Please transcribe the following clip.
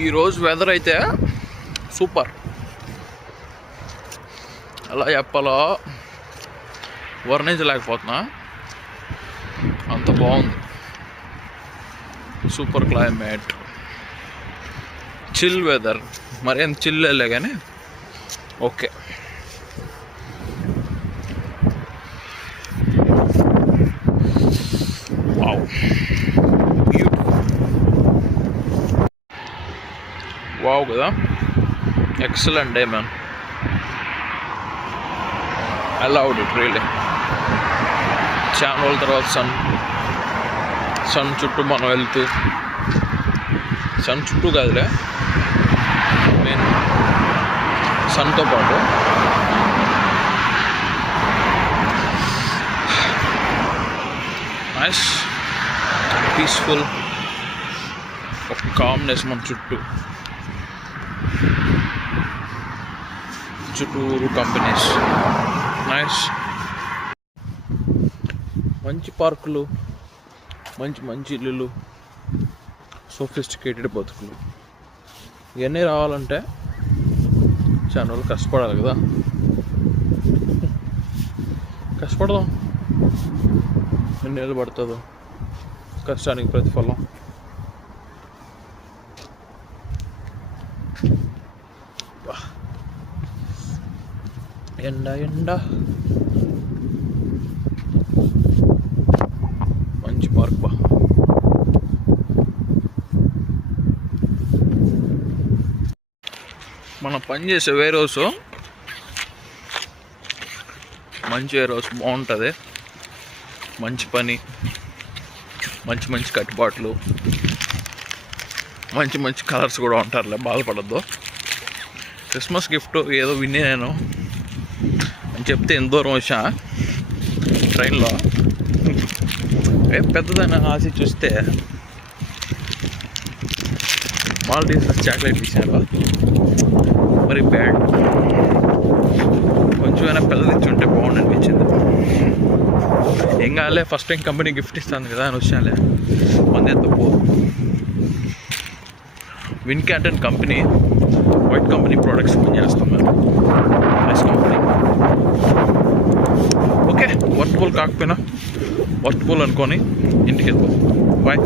ఈరోజు వెదర్ అయితే సూపర్. అలా చెప్పాలో వర్ణించలేకపోతున్నా, అంత బాగుంది. Super climate, chill weather. మరేం చిల్ వెళ్ళే కానీ ఓకే. వావ్, వావ్ కదా, excellent day man. I loved it really. చాలా రోజుల తర్వాత సన్ చుట్టూ మనం వెళ్తూ, సన్ చుట్టూ కాదులే, మెయిన్ సన్తో పాటు నైస్ పీస్ఫుల్, ఒక కామ్నెస్ మన చుట్టూరు కంపెనీస్. నైస్, మంచి పార్కులు, మంచి ఇల్లులు, సోఫిస్టికేటెడ్ బతుకులు. ఇవన్నీ రావాలంటే చాలా రోజులు కష్టపడాలి కదా. కష్టపడదాం, ఎన్నేళ్ళు పడుతుందో కష్టానికి ప్రతిఫలం. ఎండ మంచి పార్క్ బా. మనం పనిచేసే వేర్ హౌస్ మంచి వేర్ హౌస్, బాగుంటుంది. మంచి పని, మంచి కట్టుబాట్లు, మంచి కలర్స్ కూడా ఉంటారులే, బాధపడద్దు. క్రిస్మస్ గిఫ్ట్ ఏదో విన్నాను అని చెప్తే ఎంత దూరం వచ్చా ట్రైన్లో, పెద్దదని ఆశ చూస్తే మాల్దీవ్స్ చాక్లెట్ ఇచ్చారు. మరి బ్యాడ్, కొంచెమైనా పెద్దది ఇచ్చి ఉంటే బాగుండు అనిపించింది. ఏం కాలే, ఫస్ట్ టైం కంపెనీ గిఫ్ట్ ఇస్తాను కదా అని వచ్చాలే, మందే తప్పు. విన్కాటన్ కంపెనీ, వైట్ కంపెనీ ప్రోడక్ట్స్ పని చేస్తాం మేము. Nice company. ఓకే, వర్తబుల్ కాకపోయినా వర్తబుల్ అనుకొని ఇంటికి వెళ్ళిపోతాం. బాయ్.